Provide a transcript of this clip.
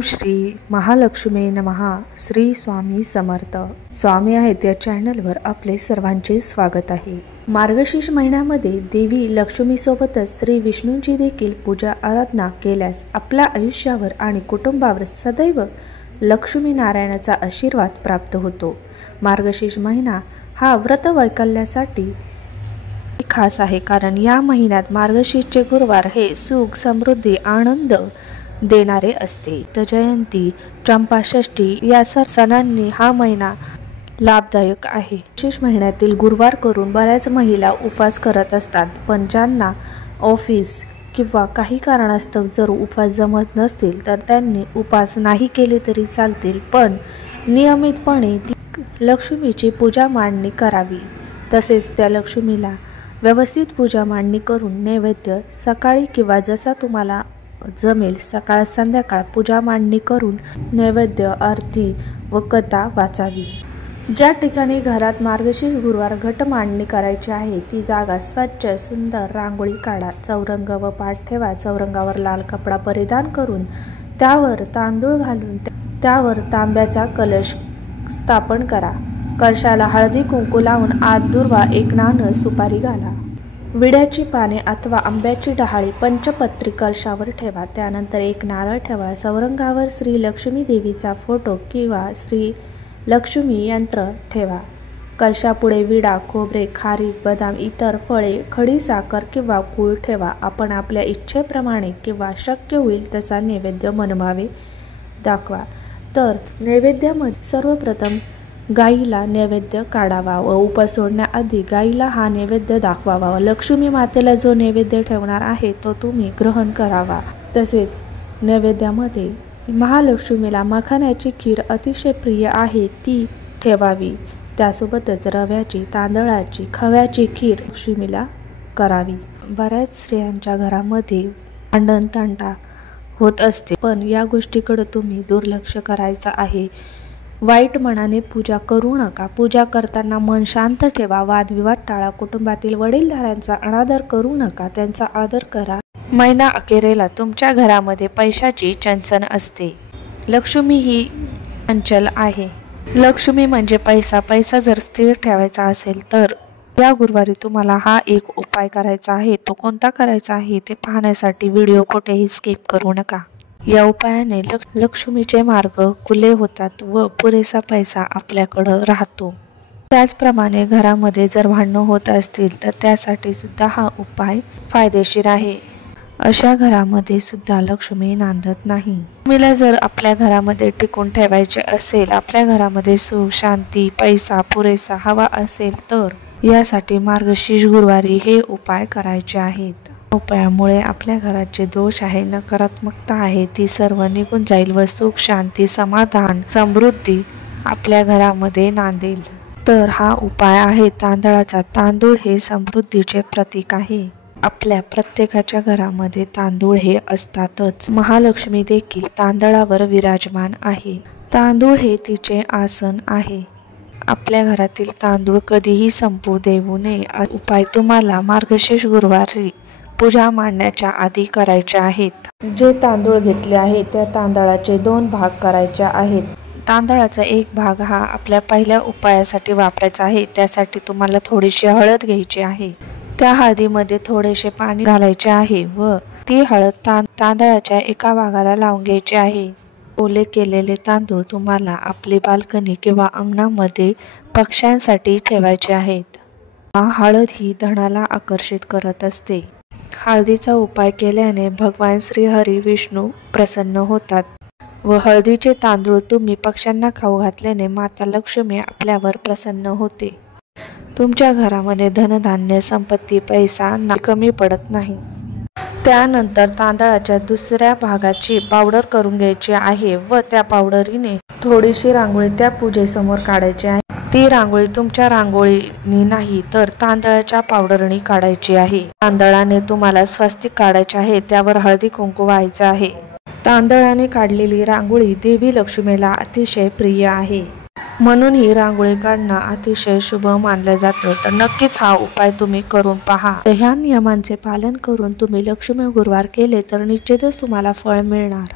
ओम श्री महालक्ष्मी नमः. श्री स्वामी समर्थ. स्वामी आहेत या चॅनलवर आपले सर्वांचे स्वागत आहे. मार्गशीर्ष महिन्यामध्ये देवी लक्ष्मीसोबतच श्री विष्णूंची देखील पूजा आराधना केल्यास आपल्या आयुष्यावर आणि कुटुंबावर सदैव लक्ष्मी नारायणाचा आशीर्वाद प्राप्त होतो. मार्गशीर्ष महिना हा व्रत वैकल्यासाठी खास आहे, कारण या महिन्यात मार्गशीर्षचे गुरुवार हे सुख, समृद्धी, आनंद देणारे असते. तर जयंती, चंपाषष्ठी या सणांनी हा महिना लाभदायक आहे. मार्गशीर्ष महिन्यातील गुरुवार करून बऱ्याच महिला उपवास करत असतात, पण ज्यांना ऑफिस किंवा काही कारणास्तव जर उपवास जमत नसतील तर त्यांनी उपवास नाही केले तरी चालतील, पण नियमितपणे लक्ष्मीची पूजा मांडणी करावी. तसेच त्या लक्ष्मीला व्यवस्थित पूजा मांडणी करून नैवेद्य सकाळी किंवा जसा तुम्हाला जमेल सकाळ संध्याकाळ पूजा मांडणी करून नैवेद्य, आरती व कथा वाचावी. ज्या ठिकाणी घरात मार्गशीर्ष गुरुवार घट मांडणी करायची आहे ती जागा स्वच्छ सुंदर रांगोळी काढा. चौरंग व पाट ठेवा. चौरंगावर लाल कपडा परिधान करून त्यावर तांदूळ घालून त्यावर तांब्याचा कलश स्थापन करा. कलशाला हळदी कुंकू लावून आत दुर्वा, एक नाणं, सुपारी घाला. विड्याची पाने अथवा आंब्याची डहाळी पंचपत्री कलशावर ठेवा. त्यानंतर एक नारळ ठेवा. चौरंगावर श्री लक्ष्मी देवीचा फोटो किंवा श्री लक्ष्मी यंत्र ठेवा. कलशापुढे विडा, खोबरे, खारीक, बदाम, इतर फळे, खडी साखर किंवा गूळ ठेवा. आपण आपल्या इच्छेप्रमाणे किंवा शक्य होईल तसा नैवेद्य मनवावे दाखवा. तर नैवेद्यामध्ये सर्वप्रथम गाईला नैवेद्य काढावा व उपवास सोडण्याआधी गाईला हा नैवेद्य दाखवावा. लक्ष्मी मातेला जो नैवेद्य ठेवणार आहे तो तुम्ही ग्रहण करावा. तसेच नैवेद्यामध्ये महालक्ष्मीला मखाण्याची खीर अतिशय प्रिय आहे ती ठेवावी. त्यासोबतच रव्याची, तांदळाची, खव्याची खीर लक्ष्मीला करावी. बऱ्याच स्त्रियांच्या घरामध्ये भांडण तंटा होत असते, पण या गोष्टीकडे तुम्ही दुर्लक्ष करायचं आहे. वाईट मनाने पूजा करू नका. पूजा करताना मन शांत ठेवा. वादविवाद टाळा. कुटुंबातील वडीलधाऱ्यांचा अनादर करू नका, त्यांचा आदर करा. महिना अखेरेला तुमच्या घरामध्ये पैशाची चणचण असते. लक्ष्मी ही चंचल आहे. लक्ष्मी म्हणजे पैसा. पैसा जर स्थिर ठेवायचा असेल तर या गुरुवारी तुम्हाला हा एक उपाय करायचा आहे. तो कोणता करायचा आहे ते पाहण्यासाठी व्हिडिओ कुठेही स्किप करू नका. या उपायाने लक्ष्मीचे मार्ग खुले होतात व पुरेसा पैसा आपल्याकडं राहतो. त्याचप्रमाणे घरामध्ये जर भांडणं होत असतील तर त्यासाठी सुद्धा हा उपाय फायदेशीर आहे. अशा घरामध्ये सुद्धा लक्ष्मी नांदत नाही. लक्ष्मीला जर आपल्या घरामध्ये टिकून ठेवायचे असेल, आपल्या घरामध्ये सुख, शांती, पैसा पुरेसा हवा असेल तर यासाठी मार्गशीर्ष गुरुवारी हे उपाय करायचे आहेत. उपायामुळे आपल्या घरात जे दोष आहे, नकारात्मकता आहे ती सर्व निघून जाईल व सुख, शांती, समाधान, समृद्धी आपल्या घरामध्ये नांदेल. तर हा उपाय आहे तांदळाचा. तांदूळ हे समृद्धीचे प्रतीक आहे. आपल्या प्रत्येकाच्या घरामध्ये तांदूळ हे असतातच. महालक्ष्मी देखील तांदळावर विराजमान आहे. तांदूळ हे तिचे आसन आहे. आपल्या घरातील तांदूळ कधीही संपू देऊ नये. उपाय तुम्हाला मार्गशीर्ष गुरुवारी पूजा मांडण्याच्या आधी करायचे आहेत. जे तांदूळ घेतले आहे त्या तांदळाचे 2 भाग करायचे आहेत. तांदळाचा एक भाग हा आपल्या पहिल्या उपायासाठी वापरायचा आहे. त्यासाठी तुम्हाला थोडीशी हळद घ्यायची आहे. त्या हळदीमध्ये थोडेसे पाणी घालायचे आहे व ती हळद तांदळाच्या एका भागाला लावून घ्यायची आहे. ओले केलेले तांदूळ तुम्हाला आपली बाल्कनी किंवा अंगणामध्ये पक्ष्यांसाठी ठेवायचे आहेत. हळद ही धनाला आकर्षित करत असते. हळदीचा उपाय केल्याने भगवान श्री हरी विष्णू प्रसन्न होतात व हळदीचे तांदूळ तुम्ही पक्ष्यांना खाऊ घातल्याने माता लक्ष्मी आपल्यावर प्रसन्न होते. तुमच्या घरामध्ये धनधान्य, संपत्ती, पैसा कमी पडत नाही. त्यानंतर तांदळाच्या दुसऱ्या भागाची पावडर करून घ्यायची आहे व त्या पावडरीने थोडीशी रांगोळी त्या पूजेसमोर काढायची आहे. ती रांगोळी तुमच्या रांगोळीनी नाही तर तांदळाच्या पावडरनी काढायची आहे. तांदळाने तुम्हाला स्वस्तिक काढायचे आहे. त्यावर हळदी कुंकू व्हायचे आहे. तांदळाने काढलेली रांगोळी देवी लक्ष्मीला अतिशय प्रिय आहे, म्हणून ही रांगोळी काढणं अतिशय शुभ मानलं जातं. तर नक्कीच हा उपाय तुम्ही करून पहा. ह्या नियमांचे पालन करून तुम्ही लक्ष्मी गुरुवार केले तर निश्चितच तुम्हाला फळ मिळणार.